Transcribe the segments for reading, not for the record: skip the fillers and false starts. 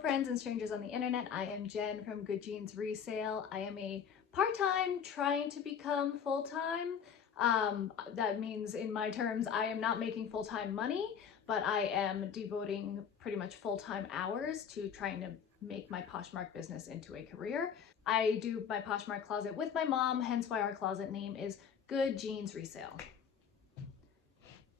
friends and strangers on the internet. I am Jen from Good Jeans Resale. I am a part-time trying to become full-time. That means in my terms, I am not making full-time money, but I am devoting pretty much full-time hours to trying to make my Poshmark business into a career. I do my Poshmark closet with my mom, hence why our closet name is Good Jeans Resale.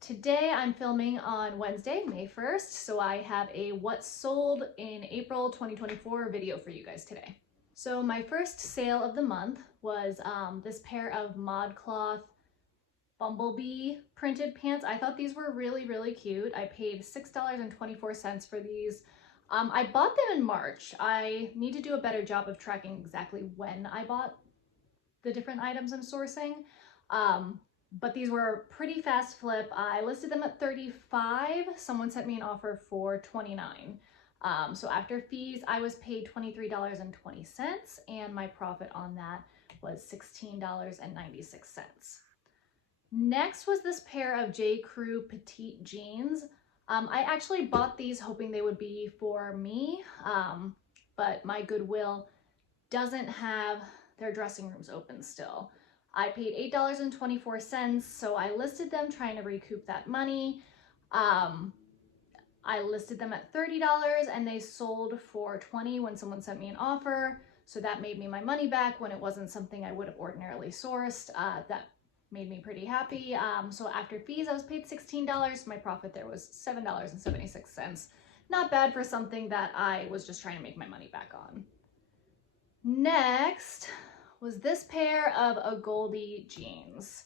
Today I'm filming on Wednesday, May 1st, so I have a what sold in April 2024 video for you guys today. So my first sale of the month was this pair of ModCloth Bumblebee printed pants. I thought these were really cute. I paid $6.24 for these. I bought them in March. I need to do a better job of tracking exactly when I bought the different items I'm sourcing. But these were a pretty fast flip. I listed them at $35. Someone sent me an offer for $29. So after fees, I was paid $23.20, and my profit on that was $16.96. Next was this pair of J. Crew petite jeans. I actually bought these hoping they would be for me, but my Goodwill doesn't have their dressing rooms open still. I paid $8.24, so I listed them trying to recoup that money. I listed them at $30 and they sold for $20 when someone sent me an offer. So that made me my money back when it wasn't something I would have ordinarily sourced. That made me pretty happy. So after fees, I was paid $16. My profit there was $7.76. Not bad for something that I was just trying to make my money back on. Next was this pair of a Goldie jeans.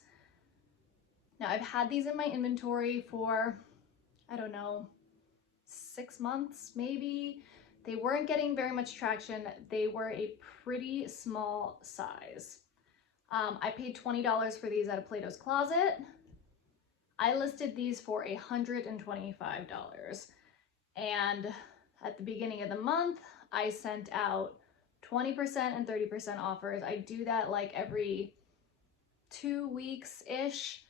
Now I've had these in my inventory for, I don't know, 6 months maybe. They weren't getting very much traction. They were a pretty small size. I paid $20 for these at a Plato's Closet. I listed these for $125. And at the beginning of the month, I sent out 20% and 30% offers. I do that like every 2 weeks-ish.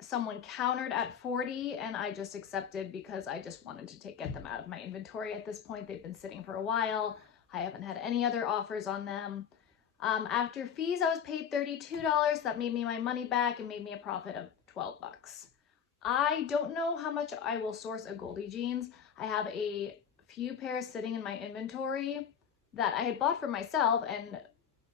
Someone countered at 40 and I just accepted because I just wanted to get them out of my inventory at this point. They've been sitting for a while. I haven't had any other offers on them. After fees, I was paid $32. That made me my money back and made me a profit of $12. I don't know how much I will source a Goldie jeans. I have a few pairs sitting in my inventory that I had bought for myself and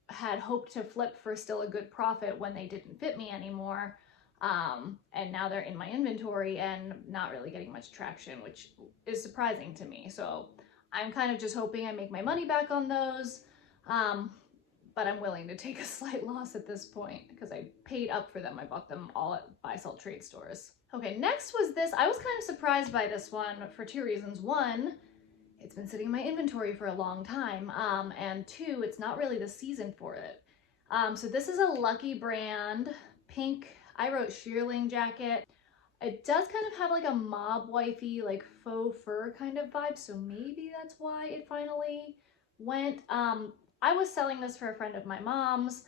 had hoped to flip for still a good profit when they didn't fit me anymore. And now they're in my inventory and not really getting much traction, which is surprising to me. So I'm kind of just hoping I make my money back on those. But I'm willing to take a slight loss at this point because I paid up for them. I bought them all at buy-sell trade stores. Okay, next was this. I was kind of surprised by this one for 2 reasons. One, it's been sitting in my inventory for a long time. And 2, it's not really the season for it. So this is a Lucky brand pink, I wrote shearling jacket. It does kind of have like a mob wifey, like faux fur kind of vibe. So maybe that's why it finally went. I was selling this for a friend of my mom's.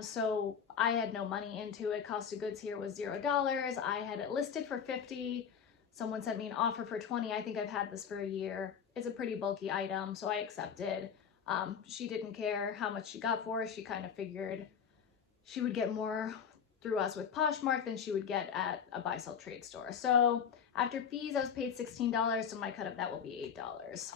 So I had no money into it. Cost of goods here was $0. I had it listed for $50. Someone sent me an offer for $20. I think I've had this for a year. It's a pretty bulky item, so I accepted. She didn't care how much she got for it. She kind of figured she would get more through us with Poshmark than she would get at a buy-sell trade store. So after fees, I was paid $16, so my cut of that will be $8.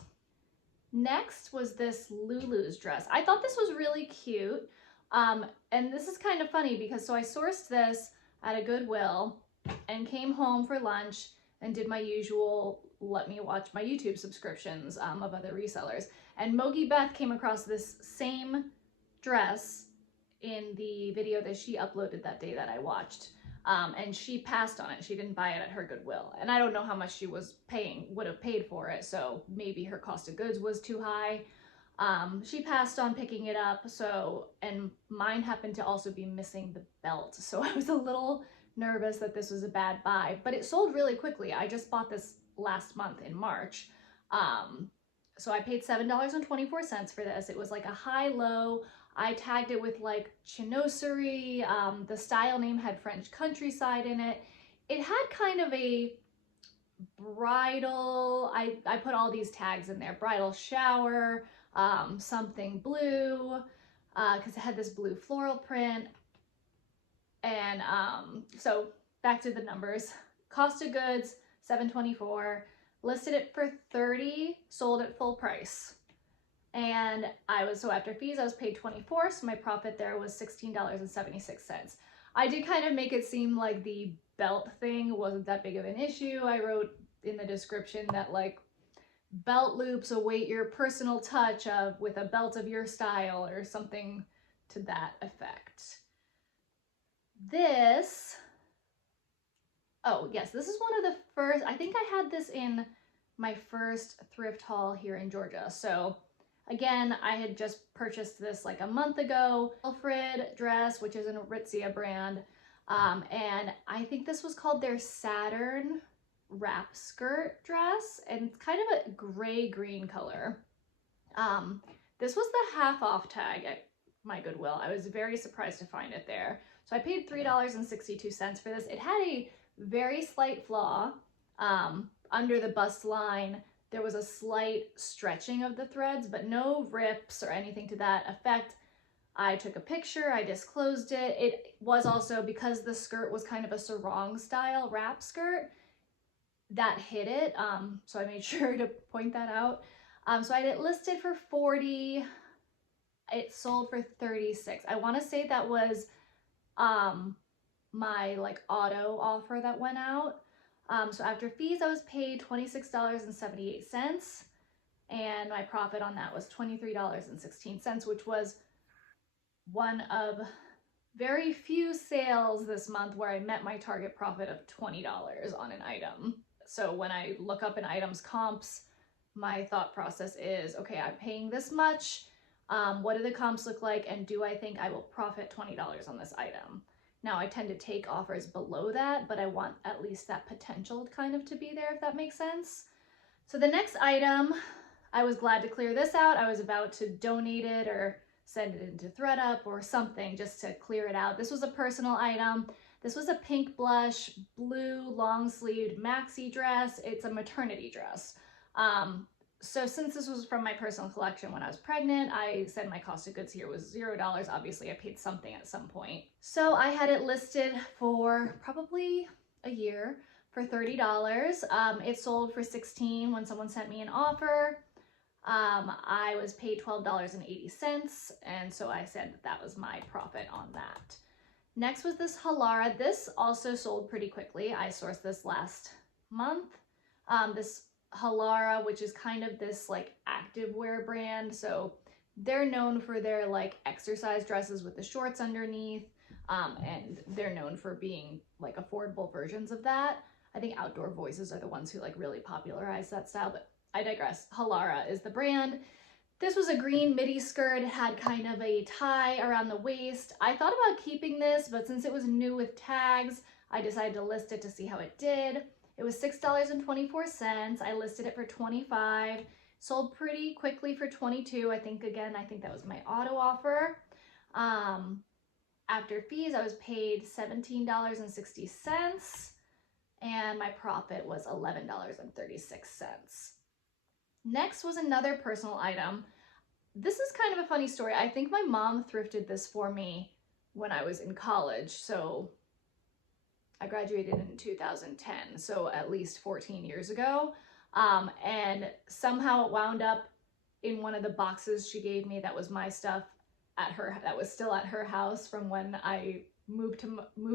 Next was this Lulu's dress. I thought this was really cute. And this is kind of funny because so I sourced this at a Goodwill and came home for lunch and did my usual let me watch my YouTube subscriptions of other resellers. And Mogi Beth came across this same dress in the video that she uploaded that day that I watched. And she passed on it. She didn't buy it at her Goodwill. And I don't know how much she would have paid for it. So maybe her cost of goods was too high. She passed on picking it up. And mine happened to also be missing the belt. So I was a little nervous that this was a bad buy, but it sold really quickly. I just bought this last month in March. So I paid $7.24 for this. It was like a high-low. I tagged it with like chinoiserie. The style name had French countryside in it. It had kind of a bridal, I put all these tags in there, bridal shower, something blue, because it had this blue floral print. And so back to the numbers. Cost of goods, $7.24. Listed it for $30, sold at full price. And so after fees, I was paid $24, so my profit there was $16.76. I did kind of make it seem like the belt thing wasn't that big of an issue. I wrote in the description that like belt loops await your personal touch with a belt of your style or something to that effect. This is one of the first, I think I had this in my first thrift haul here in Georgia. So again, I had just purchased this like a month ago. Alfred dress, which is an Aritzia brand. And I think this was called their Saturn wrap skirt dress, and it's kind of a gray-green color. This was the half off tag at my Goodwill. I was very surprised to find it there. So I paid $3.62 for this. It had a very slight flaw. Under the bust line, there was a slight stretching of the threads, but no rips or anything to that effect. I took a picture, I disclosed it. It was also, because the skirt was kind of a sarong style wrap skirt, that hit it. So I made sure to point that out. So I had it listed for $40. It sold for $36. I want to say that was my like auto offer that went out. So after fees, I was paid $26.78, and my profit on that was $23.16, which was one of very few sales this month where I met my target profit of $20 on an item. So when I look up an item's comps, my thought process is, okay, I'm paying this much. What do the comps look like? And do I think I will profit $20 on this item? Now, I tend to take offers below that, but I want at least that potential kind of to be there, if that makes sense. So the next item, I was glad to clear this out. I was about to donate it or send it into ThredUp or something just to clear it out. This was a personal item. This was a pink blush, blue, long-sleeved maxi dress. It's a maternity dress. So since this was from my personal collection when I was pregnant, I said my cost of goods here was $0. Obviously, I paid something at some point. So I had it listed for probably a year for $30. It sold for $16 when someone sent me an offer. I was paid $12.80, and so I said that was my profit on that. Next was this Halara. This also sold pretty quickly. I sourced this last month. This Halara, which is kind of this like activewear brand. So they're known for their like exercise dresses with the shorts underneath. And they're known for being like affordable versions of that. I think Outdoor Voices are the ones who like really popularized that style, but I digress. Halara is the brand. This was a green midi skirt. It had kind of a tie around the waist. I thought about keeping this, but since it was new with tags, I decided to list it to see how it did. It was $6.24. I listed it for $25. Sold pretty quickly for $22. I think that was my auto offer. After fees, I was paid $17.60, and my profit was $11.36. Next was another personal item. This is kind of a funny story. I think my mom thrifted this for me when I was in college. So I graduated in 2010, so at least 14 years ago. And somehow it wound up in one of the boxes she gave me that was my stuff that was still at her house from when I moved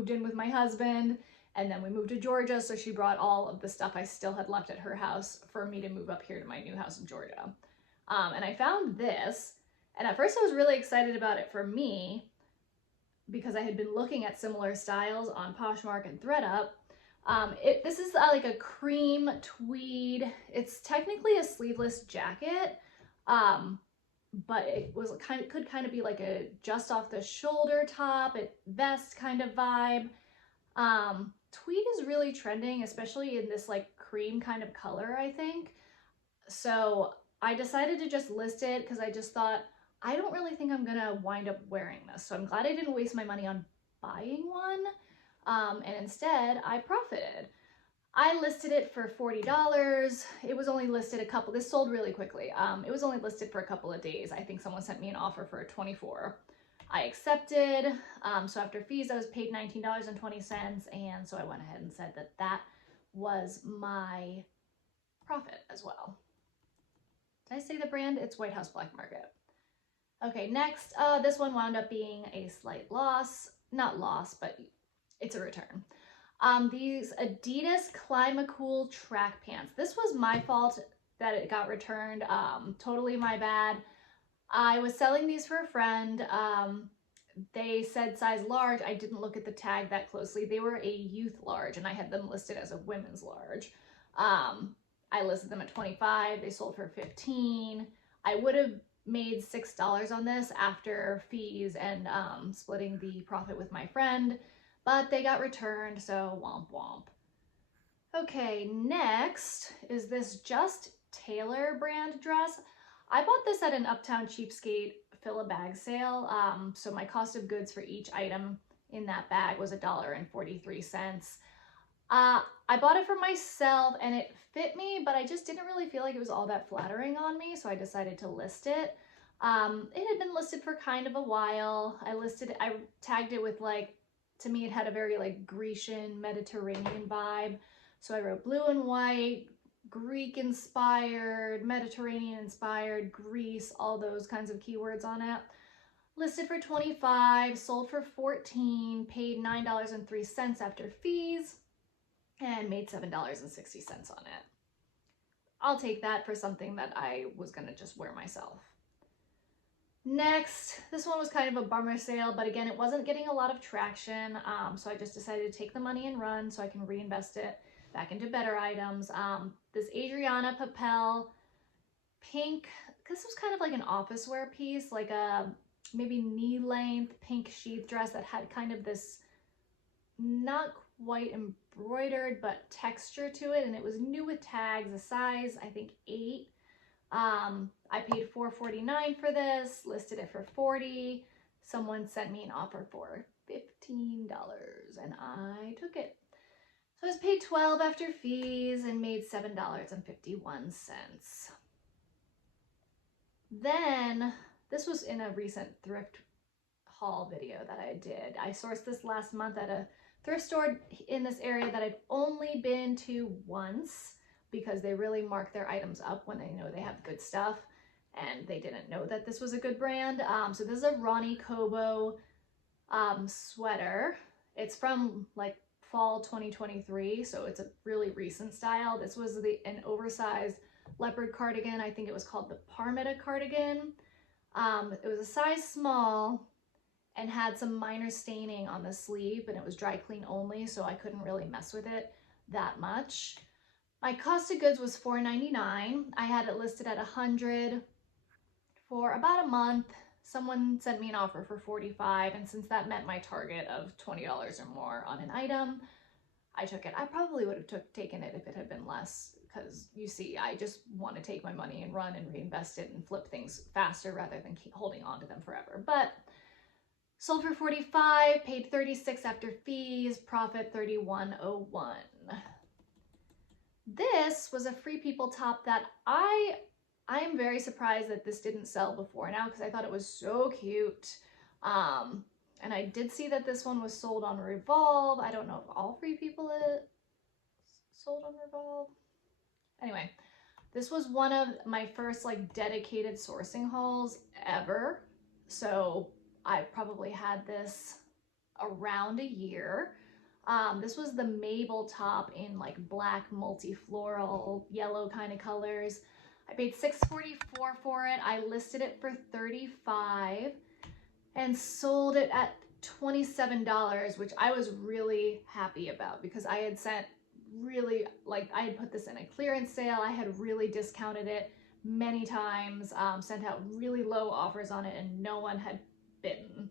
in with my husband. And then we moved to Georgia, so she brought all of the stuff I still had left at her house for me to move up here to my new house in Georgia. And I found this, and at first I was really excited about it for me because I had been looking at similar styles on Poshmark and ThredUp. This is like a cream tweed. It's technically a sleeveless jacket, but it could kind of be like a just off the shoulder top, vest kind of vibe. Tweed is really trending, especially in this like cream kind of color, I think. So I decided to just list it because I just thought, I don't really think I'm gonna wind up wearing this. So I'm glad I didn't waste my money on buying one. And instead I profited. I listed it for $40. It was only listed this sold really quickly. It was only listed for a couple of days. I think someone sent me an offer for $24. I accepted. So after fees, I was paid $19.20. And so I went ahead and said that that was my profit as well. Did I say the brand? It's White House Black Market. Okay, next, this one wound up being a slight loss. Not loss, but it's a return. These Adidas Climacool track pants. This was my fault that it got returned. Totally my bad. I was selling these for a friend. They said size large. I didn't look at the tag that closely. They were a youth large and I had them listed as a women's large. I listed them at 25. They sold for 15. I would have made $6 on this after fees and splitting the profit with my friend, but they got returned, so womp womp. Okay, next is this Just Taylor brand dress. I bought this at an Uptown Cheapskate fill a bag sale. So my cost of goods for each item in that bag was $1.43. I bought it for myself and it fit me, but I just didn't really feel like it was all that flattering on me, so I decided to list it. It had been listed for kind of a while. I tagged it with to me it had a very Grecian Mediterranean vibe. So I wrote blue and white, Greek inspired, Mediterranean inspired, Greece, all those kinds of keywords on it. Listed for 25, sold for 14, paid $9.03 after fees, and made $7.60 on it. I'll take that for something that I was gonna just wear myself. Next, this one was kind of a bummer sale, but again, it wasn't getting a lot of traction, so I just decided to take the money and run so I can reinvest it back into better items. This Adriana Papel pink, this was kind of like an office wear piece, like a maybe knee length pink sheath dress that had kind of this not quite embroidered but texture to it, and it was new with tags, a size I think 8. I paid $4.49 for this, listed it for $40. Someone sent me an offer for $15 and I took it. So I was paid $12 after fees and made $7.51. Then, this was in a recent thrift haul video that I did. I sourced this last month at a thrift store in this area that I've only been to once because they really mark their items up when they know they have good stuff, and they didn't know that this was a good brand. So this is a Ronnie Kobo sweater. It's from fall 2023, so it's a really recent style. This was an oversized leopard cardigan. I think it was called the Parmetta cardigan. It was a size small and had some minor staining on the sleeve, and it was dry clean only, so I couldn't really mess with it that much. My cost of goods was $4.99. I had it listed at $100 for about a month. Someone sent me an offer for $45, and since that met my target of $20 or more on an item, I took it. I probably would have taken it if it had been less, because you see, I just want to take my money and run and reinvest it and flip things faster rather than keep holding on to them forever. But sold for $45, paid $36 after fees, profit $31.01. This was a Free People top that I am very surprised that this didn't sell before now, because I thought it was so cute. And I did see that this one was sold on Revolve. I don't know if all Free People sold on Revolve. Anyway, this was one of my first dedicated sourcing hauls ever. So I probably had this around a year. This was the Mabel top in black multi-floral yellow kind of colors. I paid $6.44 for it. I listed it for $35 and sold it at $27, which I was really happy about because I had sent I had put this in a clearance sale. I had really discounted it many times, sent out really low offers on it, and no one had bitten.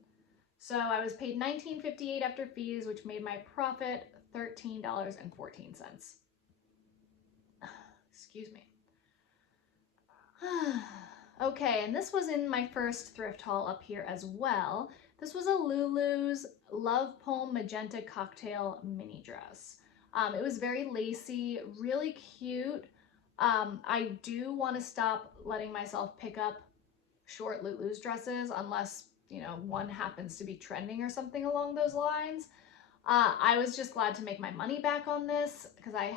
So I was paid $19.58 after fees, which made my profit $13.14. Excuse me. Okay, and this was in my first thrift haul up here as well. This was a Lulu's Love Poem Magenta Cocktail mini dress. It was very lacy, really cute. I do want to stop letting myself pick up short Lulu's dresses unless, you know, one happens to be trending or something along those lines. I was just glad to make my money back on this because I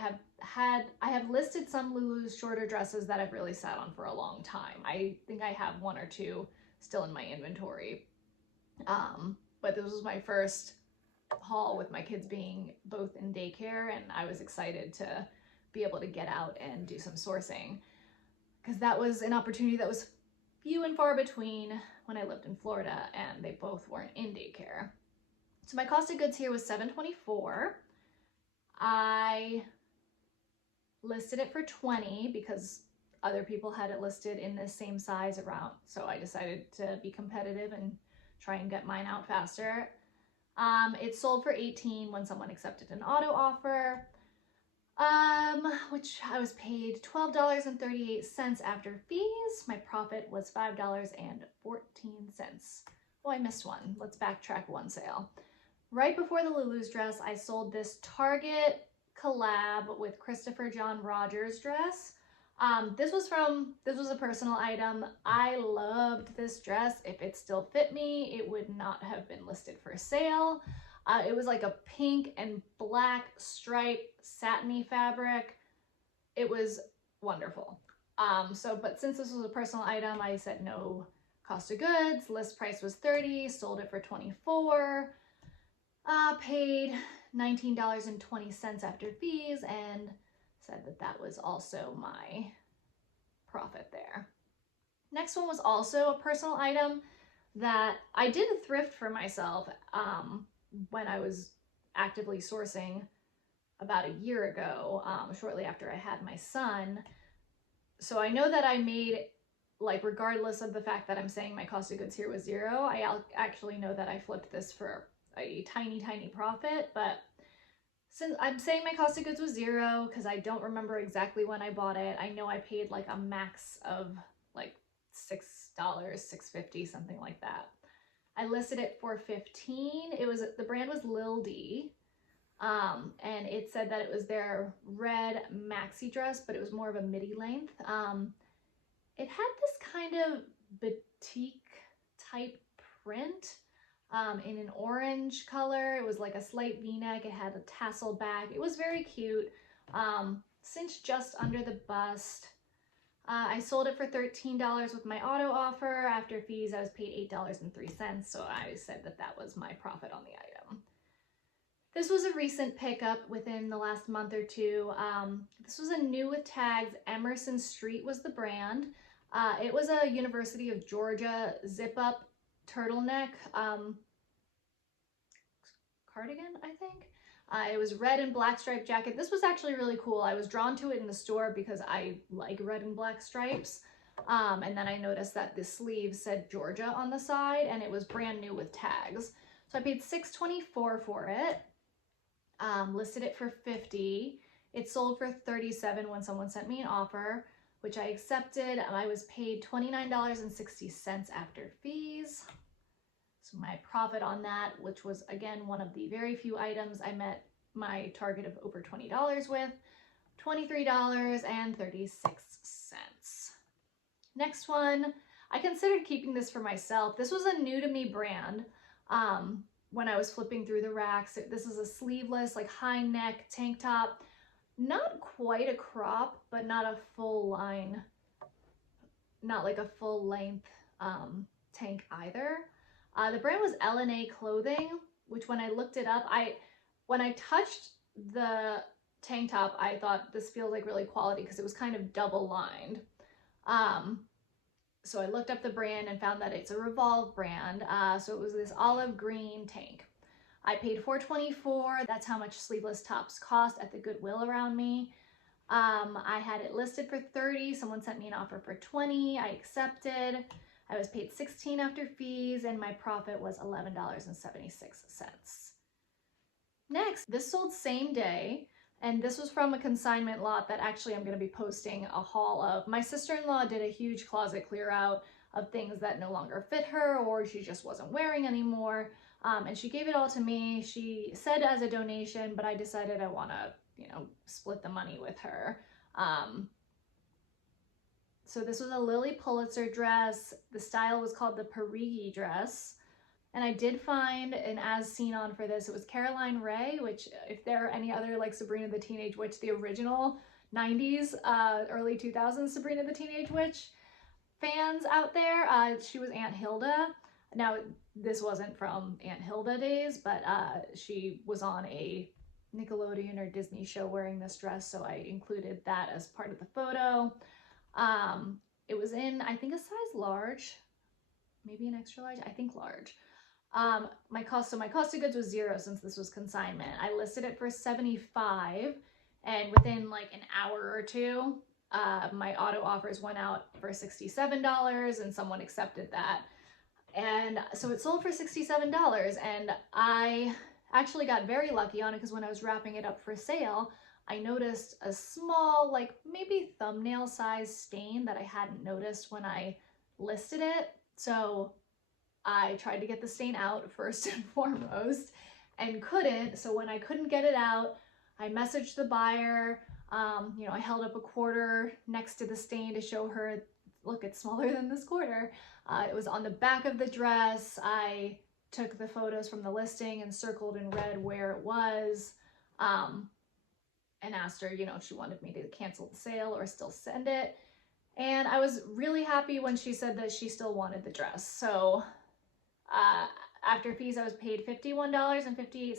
have listed some Lulu's shorter dresses that I've really sat on for a long time. I think I have one or two still in my inventory. But this was my first haul with my kids being both in daycare, and I was excited to be able to get out and do some sourcing because that was an opportunity that was few and far between when I lived in Florida and they both weren't in daycare. So my cost of goods here was $7.24. I listed it for $20 because other people had it listed in the same size around, so I decided to be competitive and try and get mine out faster. It sold for $18 when someone accepted an auto offer, which I was paid $12.38 after fees. My profit was $5.14. Oh, I missed one. Let's backtrack one sale. Right before the Lulu's dress, I sold this Target collab with Christopher John Rogers dress. This was a personal item. I loved this dress. If it still fit me, it would not have been listed for sale. It was like a pink and black stripe satiny fabric. It was wonderful. But since this was a personal item, I said no cost of goods. List price was $30, sold it for $24, paid $19.20 after fees, and said that that was also my profit there. Next one was also a personal item that I did thrift for myself when I was actively sourcing about a year ago, shortly after I had my son. So I know that I made, like, regardless of the fact that I'm saying my cost of goods here was $0, I actually know that I flipped this for a tiny profit. But since I'm saying my cost of goods was $0 because I don't remember exactly when I bought it, I know I paid like a max of like $6, $6.50, something like that. I listed it for $15. The brand was Lil D, and it said that it was their red maxi dress, but it was more of a midi length. It had this kind of batik type print. In an orange color. It was like a slight v-neck. It had a tassel back. It was very cute. Cinched just under the bust. I sold it for $13 with my auto offer. After fees, I was paid $8.03, so I said that that was my profit on the item. This was a recent pickup within the last month or two. This was a new with tags. Emerson Street was the brand. It was a University of Georgia zip-up turtleneck cardigan, I think. It was red and black striped jacket. This was actually really cool. I was drawn to it in the store because I like red and black stripes. And then I noticed that the sleeve said Georgia on the side, and it was brand new with tags. So I paid $6.24 for it. Listed it for $50. It sold for $37 when someone sent me an offer, which I accepted. I was paid $29.60 after fees. So my profit on that, which was again one of the very few items I met my target of over $20 with, $23.36. Next one, I considered keeping this for myself. This was a new to me brand. When I was flipping through the racks, this is a sleeveless, like high neck tank top. Not quite a crop, but not a full line, not like a full length tank either. The brand was L&A Clothing, which when I looked it up, when I touched the tank top, I thought this feels like really quality because it was kind of double lined. So I looked up the brand and found that it's a Revolve brand. So it was this olive green tank. I paid $4.24. That's how much sleeveless tops cost at the Goodwill around me. I had it listed for $30. Someone sent me an offer for $20. I accepted. I was paid $16 after fees, and my profit was $11.76. Next, this sold same day, and this was from a consignment lot that actually I'm going to be posting a haul of. My sister-in-law did a huge closet clear out of things that no longer fit her or she just wasn't wearing anymore, and she gave it all to me. She said as a donation, but I decided I want to you know, split the money with her. So this was a Lily Pulitzer dress. The style was called the Perigi dress. And I did find an as seen on for this. It was Caroline Rhea, which if there are any other like Sabrina the Teenage Witch, the original 90s, early 2000s Sabrina the Teenage Witch fans out there, she was Aunt Hilda. Now, this wasn't from Aunt Hilda days, but she was on a Nickelodeon or Disney show wearing this dress, so I included that as part of the photo. It was in, I think, a size large, maybe an extra large, I think large. My cost of goods was $0 since this was consignment. I listed it for $75, and within like an hour or two, my auto offers went out for $67 and someone accepted that. And so it sold for $67, and I actually got very lucky on it because when I was wrapping it up for sale, I noticed a small, like maybe thumbnail size stain that I hadn't noticed when I listed it. So I tried to get the stain out first and foremost and couldn't. So when I couldn't get it out, I messaged the buyer. You know, I held up a quarter next to the stain to show her, look, it's smaller than this quarter. It was on the back of the dress. I took the photos from the listing and circled in red where it was, and asked her, you know, if she wanted me to cancel the sale or still send it. And I was really happy when she said that she still wanted the dress. So after fees, I was paid $51.58.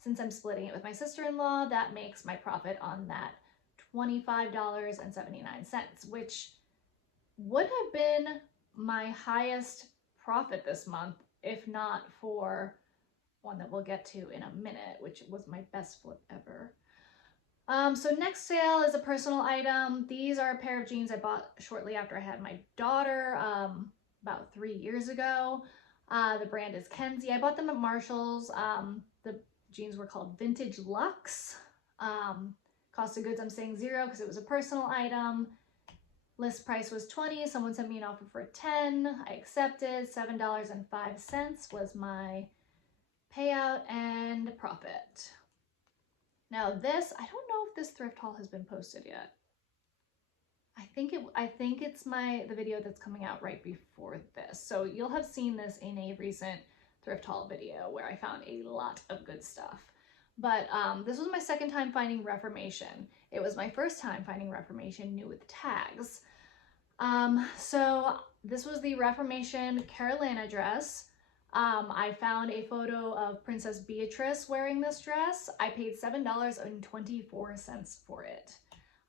Since I'm splitting it with my sister-in-law, that makes my profit on that $25.79, which would have been my highest profit this month, if not for one that we'll get to in a minute, which was my best flip ever. So next sale is a personal item. These are a pair of jeans I bought shortly after I had my daughter, about 3 years ago. The brand is Kenzie. I bought them at Marshall's. The jeans were called Vintage Luxe. Cost of goods, I'm saying $0 because it was a personal item. List price was $20. Someone sent me an offer for $10. I accepted. $7.05 was my payout and profit. Now this, I don't know if this thrift haul has been posted yet. I think it's the video that's coming out right before this. So you'll have seen this in a recent thrift haul video where I found a lot of good stuff. But this was my second time finding Reformation. It was my first time finding Reformation new with tags. So this was the Reformation Carolina dress. I found a photo of Princess Beatrice wearing this dress. I paid $7.24 for it.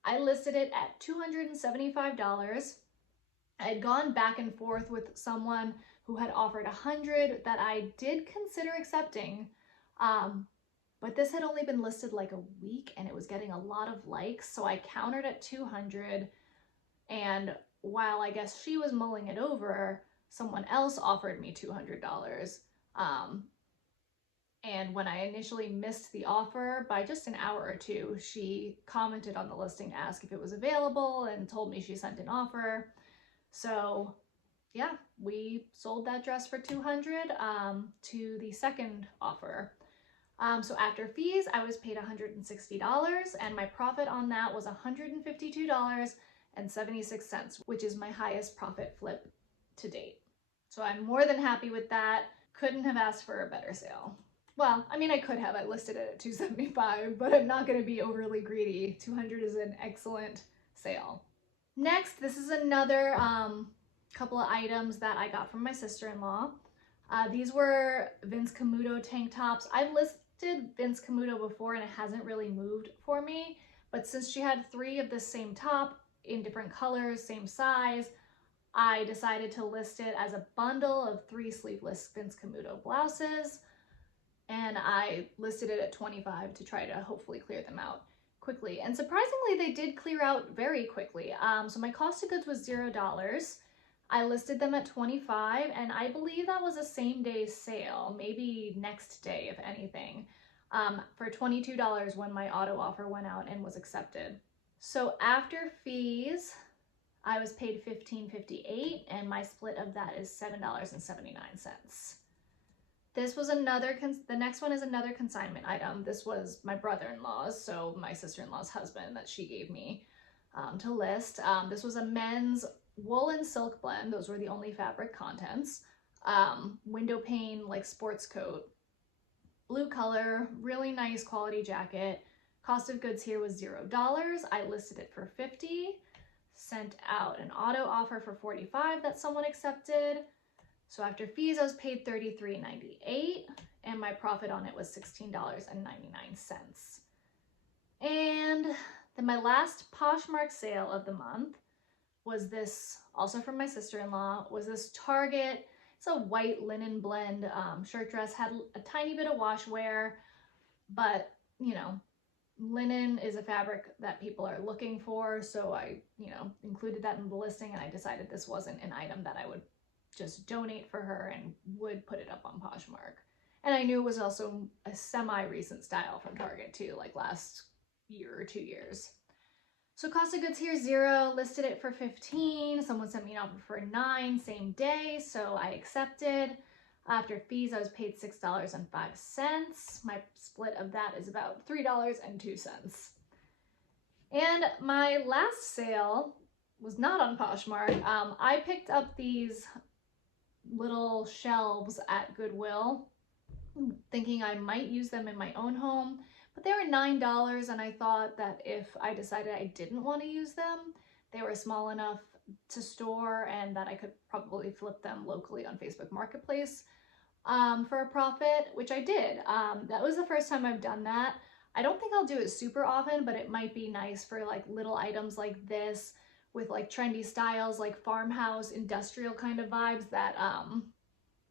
I listed it at $275. I had gone back and forth with someone who had offered $100 that I did consider accepting. But this had only been listed like a week and it was getting a lot of likes. So I countered at $200. And while I guess she was mulling it over, someone else offered me $200. And when I initially missed the offer by just an hour or two, she commented on the listing to ask if it was available and told me she sent an offer. So yeah, we sold that dress for $200 to the second offer. So after fees, I was paid $160 and my profit on that was $152.76, which is my highest profit flip to date. So I'm more than happy with that. Couldn't have asked for a better sale. Well, I mean, I could have. I listed it at $275, but I'm not going to be overly greedy. $200 is an excellent sale. Next, this is another couple of items that I got from my sister-in-law. These were Vince Camuto tank tops. I've listed Vince Camuto before and it hasn't really moved for me, but since she had 3 of the same top in different colors, same size, I decided to list it as a bundle of 3 sleeveless Vince Camuto blouses, and I listed it at $25 to try to hopefully clear them out quickly. And surprisingly, they did clear out very quickly. So my cost of goods was $0. I listed them at $25, and I believe that was a same day sale, maybe next day if anything, for $22 when my auto offer went out and was accepted. So after fees, I was paid $15.58, and my split of that is $7.79. This was another, the next one is another consignment item. This was my brother-in-law's, so my sister-in-law's husband, that she gave me to list. This was a men's wool and silk blend. Those were the only fabric contents. Window pane, like sports coat, blue color, really nice quality jacket. Cost of goods here was $0. I listed it for $50, sent out an auto offer for $45 that someone accepted. So after fees, I was paid $33.98, and my profit on it was $16.99. And then my last Poshmark sale of the month was this, also from my sister-in-law, was this Target. It's a white linen blend shirt dress, had a tiny bit of wash wear, but you know, linen is a fabric that people are looking for. So I, included that in the listing, and I decided this wasn't an item that I would just donate for her and would put it up on Poshmark. And I knew it was also a semi-recent style from Target too, like last year or 2 years. So cost of goods here, $0, listed it for $15. Someone sent me an offer for $9 same day, so I accepted. After fees, I was paid $6.05. My split of that is about $3.02. And my last sale was not on Poshmark. I picked up these little shelves at Goodwill, thinking I might use them in my own home, but they were $9, and I thought that if I decided I didn't want to use them, they were small enough to store and that I could probably flip them locally on Facebook Marketplace for a profit, which I did. That was the first time I've done that. I don't think I'll do it super often, but it might be nice for like little items like this with like trendy styles, like farmhouse, industrial kind of vibes that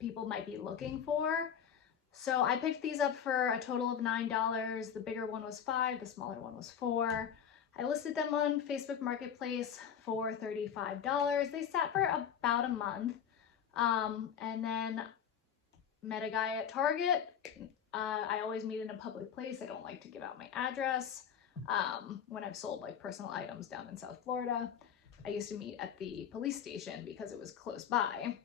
people might be looking for. So I picked these up for a total of $9. The bigger one was $5, the smaller one was $4. I listed them on Facebook Marketplace for $35. They sat for about a month, and then met a guy at Target. I always meet in a public place. I don't like to give out my address. When I've sold like personal items down in South Florida, I used to meet at the police station because it was close by.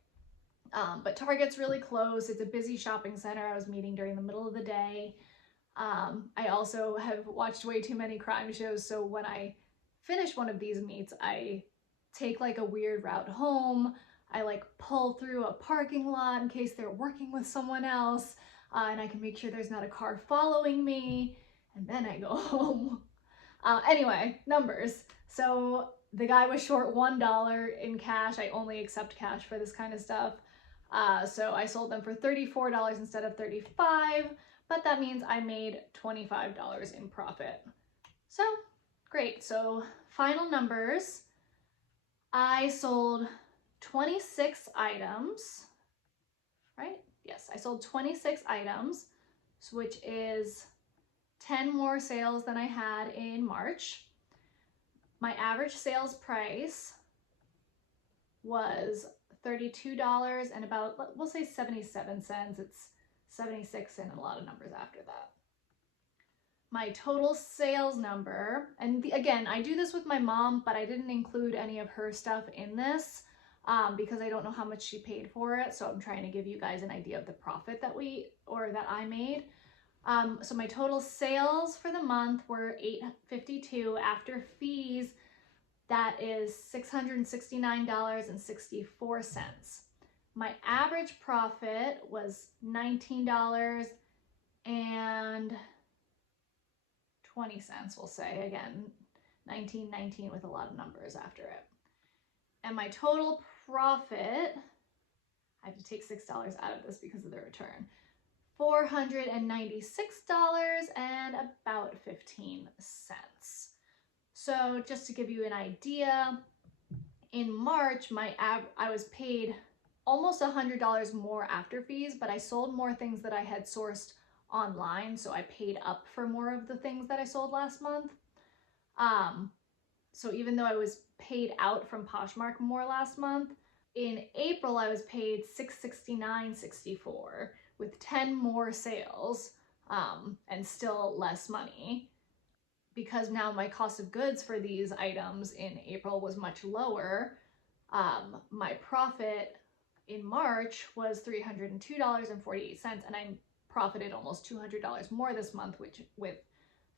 But Target's really close. It's a busy shopping center. I was meeting during the middle of the day. I also have watched way too many crime shows, so when I finish one of these meets, I take like a weird route home. I like pull through a parking lot in case they're working with someone else, and I can make sure there's not a car following me, and then I go home. Anyway, numbers. So the guy was short $1 in cash. I only accept cash for this kind of stuff. So I sold them for $34 instead of $35, but that means I made $25 in profit. So great. So final numbers. I sold 26 items, right? Yes, I sold 26 items, which is 10 more sales than I had in March. My average sales price was $32 and about, we'll say 77 cents. It's 76 and a lot of numbers after that. My total sales number, and again, I do this with my mom, but I didn't include any of her stuff in this because I don't know how much she paid for it. So I'm trying to give you guys an idea of the profit that I made. So my total sales for the month were $852 after fees. That is $669.64. My average profit was $19.20, we'll say. Again, $19.19 with a lot of numbers after it. And my total profit, I have to take $6 out of this because of the return, $496 and about 15 cents. So just to give you an idea, in March, I was paid almost $100 more after fees, but I sold more things that I had sourced online, so I paid up for more of the things that I sold last month. So even though I was paid out from Poshmark more last month, in April I was paid $669.64 with 10 more sales and still less money. Because now my cost of goods for these items in April was much lower, my profit in March was $302.48, and I profited almost $200 more this month, which with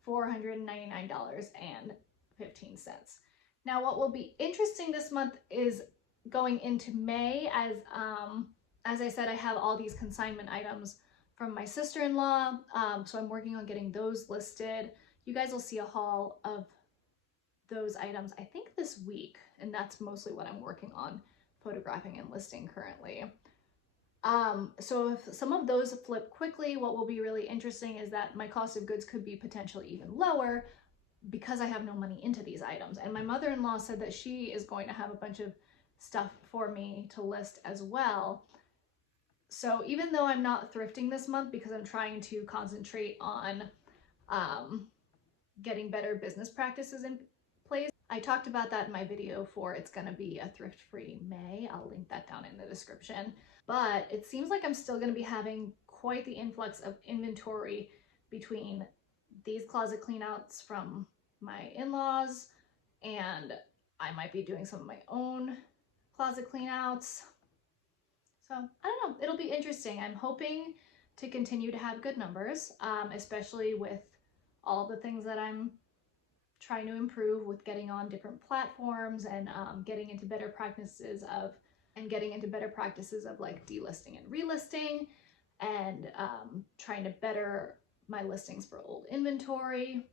$499.15. Now, what will be interesting this month is going into May, as I said, I have all these consignment items from my sister-in-law, so I'm working on getting those listed. You guys will see a haul of those items, I think, this week, and that's mostly what I'm working on photographing and listing currently. So if some of those flip quickly, what will be really interesting is that my cost of goods could be potentially even lower because I have no money into these items. And my mother-in-law said that she is going to have a bunch of stuff for me to list as well. So even though I'm not thrifting this month because I'm trying to concentrate on getting better business practices in place, I talked about that in my video for It's Gonna Be a Thrift-Free May. I'll link that down in the description. But it seems like I'm still gonna be having quite the influx of inventory between these closet cleanouts from my in-laws, and I might be doing some of my own closet cleanouts. So I don't know, it'll be interesting. I'm hoping to continue to have good numbers, especially with all the things that I'm trying to improve with getting on different platforms and getting into better practices of like delisting and relisting, and trying to better my listings for old inventory.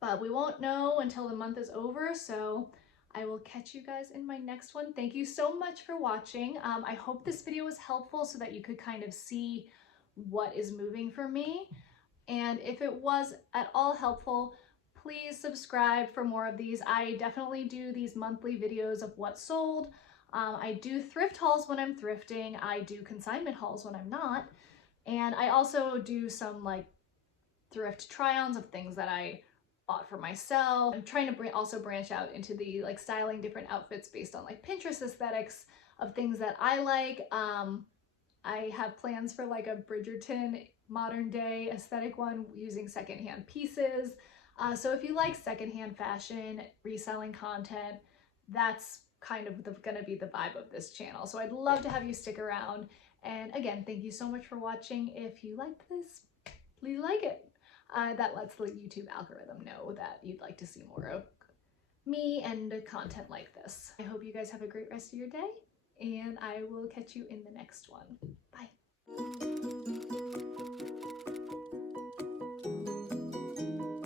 But we won't know until the month is over, so I will catch you guys in my next one. Thank you so much for watching. I hope this video was helpful so that you could kind of see what is moving for me. And if it was at all helpful, please subscribe for more of these. I definitely do these monthly videos of what sold. I do thrift hauls when I'm thrifting. I do consignment hauls when I'm not. And I also do some like thrift try-ons of things that I bought for myself. I'm trying to also branch out into the like styling different outfits based on like Pinterest aesthetics of things that I like. I have plans for like a Bridgerton modern day aesthetic one using secondhand pieces. So if you like secondhand fashion, reselling content, that's kind of gonna be the vibe of this channel. So I'd love to have you stick around. And again, thank you so much for watching. If you liked this, please like it. That lets the YouTube algorithm know that you'd like to see more of me and content like this. I hope you guys have a great rest of your day, and I will catch you in the next one. Bye.